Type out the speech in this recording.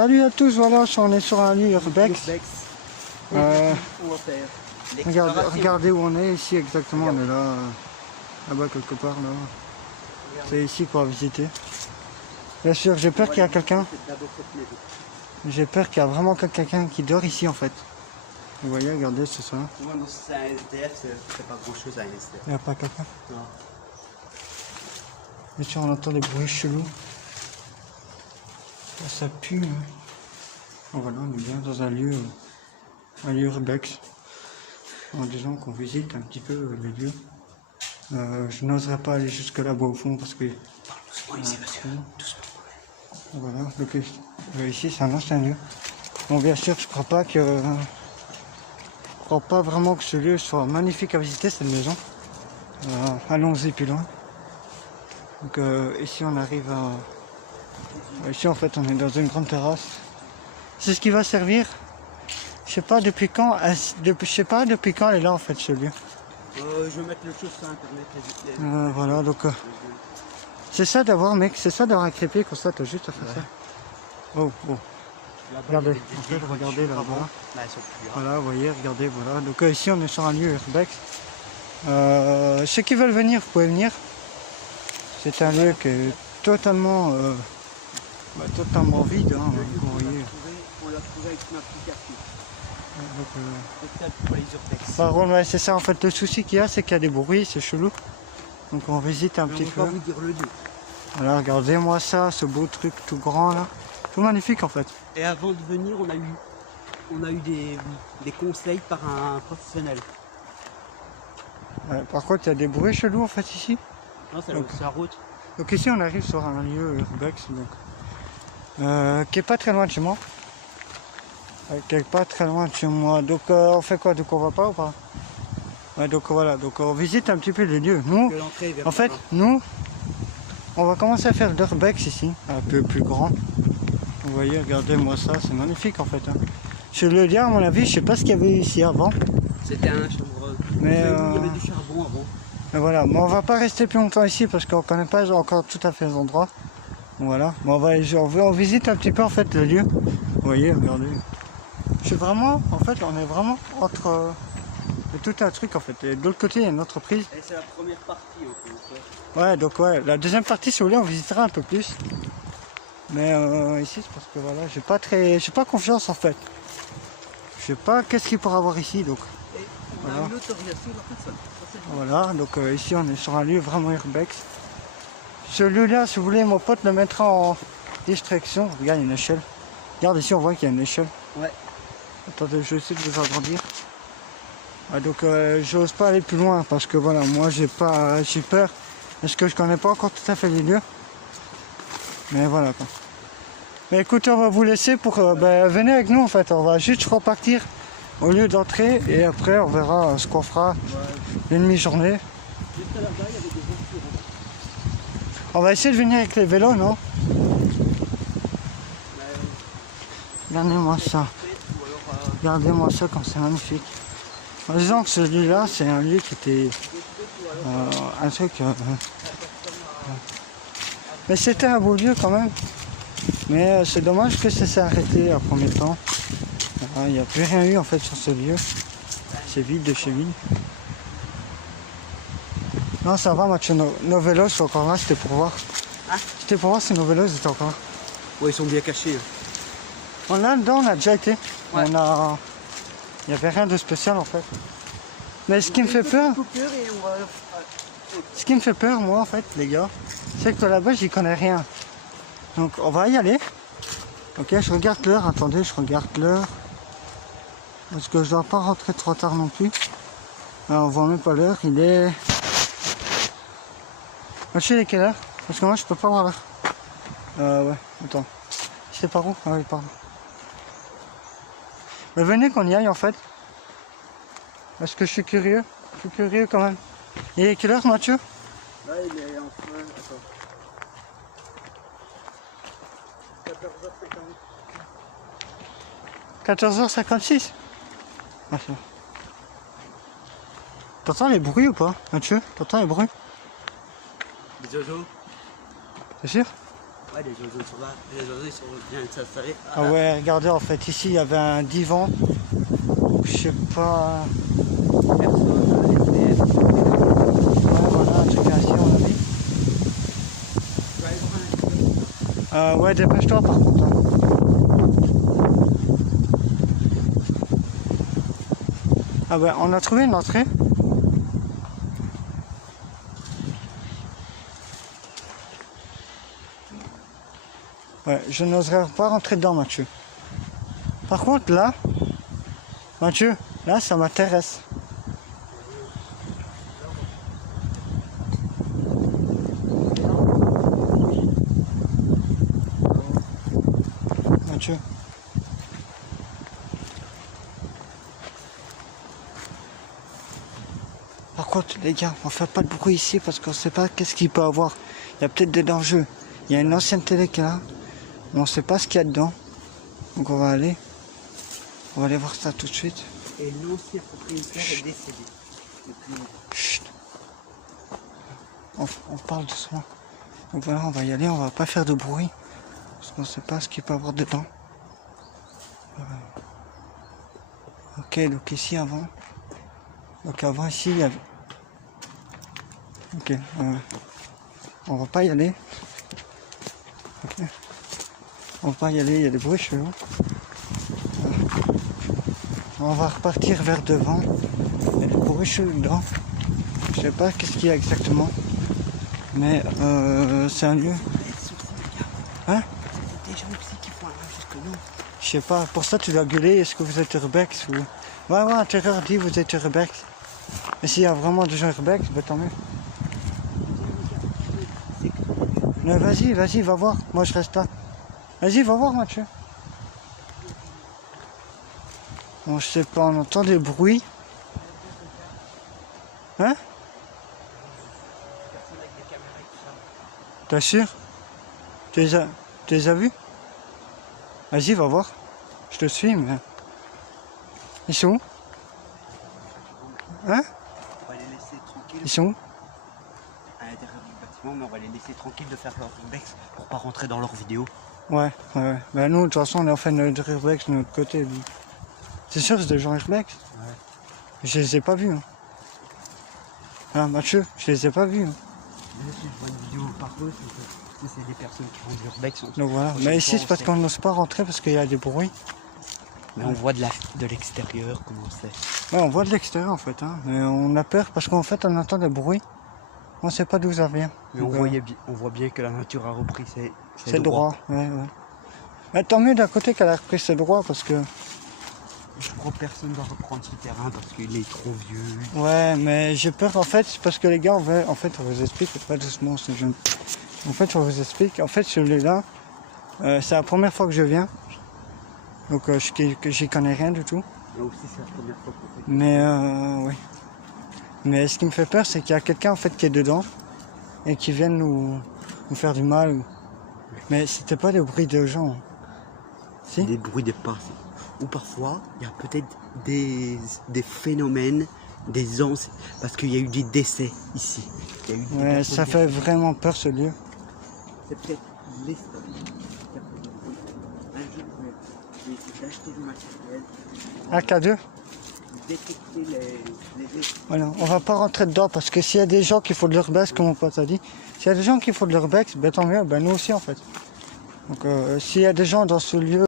Salut à tous, voilà, on est sur un lieu urbex. Regardez où on est ici exactement, on est là, là-bas quelque part là. C'est ici qu'on va visiter. Bien sûr, j'ai peur qu'il y a quelqu'un. J'ai peur qu'il y a vraiment quelqu'un qui dort ici en fait. Vous voyez, regardez, c'est ça. Moi, non, si c'est un SDF, c'est pas grand chose à un SDF. Il n'y a pas quelqu'un. Non. Bien sûr, on entend des bruits chelous. Ça pue. Hein. Voilà, on est bien dans un lieu urbex. En disant qu'on visite un petit peu les lieux. Je n'oserais pas aller jusque là-bas au fond parce que... Parle doucement ici, monsieur. Doucement. Voilà, donc ici c'est un ancien lieu. Bon, bien sûr, je crois pas vraiment que ce lieu soit magnifique à visiter, cette maison. Allons-y plus loin. Donc ici on arrive à... Ici en fait on est dans une grande terrasse. C'est ce qui va servir. Je sais pas depuis quand. Je sais pas depuis quand elle est là en fait ce lieu. Je vais mettre le chose sur internet. Voilà donc c'est ça d'avoir mec, c'est ça d'avoir un crépier comme ça, t'as juste à faire ça. Oh oh. Regardez, en fait, regardez là-bas. Voilà, vous voyez, regardez, voilà. Donc ici on est sur un lieu urbex. Ceux qui veulent venir, vous pouvez venir. C'est un lieu qui est totalement totalement vide, hein, vous voyez. On l'a trouvé avec une application. Par contre, ouais, c'est ça en fait, le souci qu'il y a, c'est qu'il y a des bruits, c'est chelou. Donc on visite un petit peu. On va pas vous dire le lieu. Voilà, regardez-moi ça, ce beau truc tout grand là. Tout magnifique en fait. Et avant de venir, on a eu des conseils par un professionnel. Par contre, il y a des bruits chelous en fait ici. Non, c'est la route. Donc ici, on arrive sur un lieu urbex, donc, qui est pas très loin de chez moi. Qui est pas très loin de chez moi. Donc on fait quoi? Donc on va pas ou pas? Ouais, donc voilà, donc on visite un petit peu les lieux. Nous, en fait, nous, on va commencer à faire l'urbex ici, un peu plus grand. Vous voyez, regardez-moi ça, c'est magnifique en fait. Hein. Je le dis à mon avis, je sais pas ce qu'il y avait ici avant. C'était un chambre. Mais il y avait du charbon avant. Mais voilà, mais on va pas rester plus longtemps ici parce qu'on connaît pas encore tout à fait les endroits. Voilà, mais on visite un petit peu en fait le lieu. Vous voyez, regardez. C'est vraiment, en fait, on est vraiment entre tout un truc en fait. Et de l'autre côté, il y a une entreprise. Et c'est la première partie au plus. Ouais, donc ouais, la deuxième partie, si vous voulez, on visitera un peu plus. Mais ici, c'est parce que voilà, j'ai pas confiance en fait. Je sais pas qu'est-ce qu'il pourra avoir ici, donc. Et on a une autorisation de la personne. Voilà, donc ici on est sur un lieu vraiment urbex. Ce lieu-là, si vous voulez, mon pote le mettra en distraction. Regarde, il y a une échelle. Regarde ici, on voit qu'il y a une échelle. Ouais. Attendez, je vais essayer de les agrandir. Donc j'ose pas aller plus loin parce que voilà, moi j'ai peur. Parce que je connais pas encore tout à fait les lieux. Mais voilà quoi. Mais écoutez, on va vous laisser pour venez avec nous en fait. On va juste repartir au lieu d'entrer et après on verra ce qu'on fera une demi-journée. Juste là-bas, il y avait des voitures. On va essayer de venir avec les vélos, non? Regardez-moi ça. Regardez-moi ça comme c'est magnifique. En disant que celui-là, c'est un lieu qui était un truc... mais c'était un beau lieu quand même. Mais c'est dommage que ça s'est arrêté en premier temps. Il n'y a plus rien eu en fait sur ce lieu. C'est vide de chez vide. Non, ça va, Mathieu, nos vélos sont encore là, c'était pour voir. Hein? C'était pour voir si nos vélos étaient encore là. Ouais, ils sont bien cachés. Hein. On a dedans, on a déjà été. Ouais. Il n'y avait rien de spécial en fait. Mais ce qui me fait peur, moi en fait, les gars, c'est que là-bas, j'y connais rien. Donc on va y aller. Ok, je regarde l'heure, attendez, je regarde l'heure. Parce que je dois pas rentrer trop tard non plus. Alors, on voit même pas l'heure, il est... Mathieu, il est quelle heure? Parce que moi je peux pas voir l'heure. Ouais, attends. C'est par où? Ah oui, pardon. Mais venez qu'on y aille en fait. Parce que je suis curieux. Je suis curieux quand même. Il est quelle heure, Mathieu? Là, il est en train... Attends. 14h50. 14h56. Ah, c'est bon. T'entends les bruits ou pas, Mathieu? T'entends les bruits? Des oiseaux. C'est sûr? Ouais, les oiseaux sont là. Les oiseaux ils sont bien s'installer. Ah ouais, regardez, en fait, ici, il y avait un divan. Je sais pas... Personne, SDF. Ouais, voilà, un truc ainsi, on a mis. Tu vas aller voir un Ouais, dépêche-toi, par contre. Hein. Ah ouais, on a trouvé une entrée. Ouais, je n'oserais pas rentrer dedans, Mathieu. Par contre, là, Mathieu, là, ça m'intéresse. Mathieu. Par contre, les gars, on fait pas de bruit ici parce qu'on sait pas qu'est-ce qu'il peut avoir. Il y a peut-être des dangers. Il y a une ancienne télé qui est là. Mais on sait pas ce qu'il y a dedans. Donc on va aller voir ça tout de suite. Et l'ancien propriétaire est décédé. Chut. On parle doucement. Donc voilà, on va y aller, on va pas faire de bruit. Parce qu'on sait pas ce qu'il peut avoir dedans. Ok, donc ici avant. Donc avant ici il y avait. Ok, on va pas y aller. Ok. On va pas y aller, il y a des bruits chelous. On va repartir vers devant. Il y a des bruits chelous dedans. Je sais pas qu'est-ce qu'il y a exactement. Mais c'est un lieu. Hein? C'est des gens aussi qui font un jusque nous. Je sais pas, pour ça tu dois gueuler, est-ce que vous êtes urbex ou... Ouais, à l'intérieur, dis vous êtes urbex. Et s'il y a vraiment des gens urbex, ben tant mieux. Mais vas-y, va voir, moi je reste là. Vas-y, va voir Mathieu. Bon, je sais pas, on entend des bruits. Hein? T'es sûr? Tu les as vus? Vas-y, va voir. Je te suis, mais... Ils sont où? Hein? On va les laisser tranquilles. Ils sont où? À l'intérieur du bâtiment, mais on va les laisser tranquilles de faire leur urbex pour pas rentrer dans leurs vidéos. Ouais. Ben nous, de toute façon, on est en fait notre urbex de notre côté. Donc. C'est sûr, c'est des gens urbex? Ouais. Je les ai pas vus. Hein. Ah, Mathieu, je les ai pas vus. Hein. Là, si je vois une vidéo par eux, c'est des personnes qui font du urbex. Donc voilà. Mais ici, c'est parce qu'on n'ose pas rentrer parce qu'il y a des bruits. Mais on voit de l'extérieur comment c'est. Ouais, on voit de l'extérieur en fait. Hein. Mais on a peur parce qu'en fait, on entend des bruits. On sait pas d'où ça vient. Mais Donc, on voit bien que la nature a repris ses droits. Ouais. Mais tant mieux d'un côté qu'elle a repris ses droits parce que... Je crois que personne ne va reprendre ce terrain parce qu'il est trop vieux. Ouais, mais j'ai peur en fait, parce que les gars, en fait, on vous explique, pas doucement, c'est jeune. En fait, on vous explique, en fait, celui-là, c'est la première fois que je viens. Donc, j'y connais rien du tout. Et aussi, c'est la première fois qu'on fait. Mais, oui. Mais ce qui me fait peur, c'est qu'il y a quelqu'un, en fait, qui est dedans et qui vient nous faire du mal. Mais c'était pas des bruits de gens. Si? Des bruits de pas. Ou parfois, il y a peut-être des phénomènes, des ans, parce qu'il y a eu des décès ici. Il y a eu des Ouais, ça fait vraiment peur ce lieu. C'est peut-être l'esprit. Un jour, je vais essayer d'acheter du matériel. AK2? Détecter les... Voilà, on va pas rentrer dedans parce que s'il y a des gens qui font de l'urbex, comme mon pote a dit, s'il y a des gens qui font de l'urbex, ben tant mieux, ben nous aussi en fait. Donc s'il y a des gens dans ce lieu,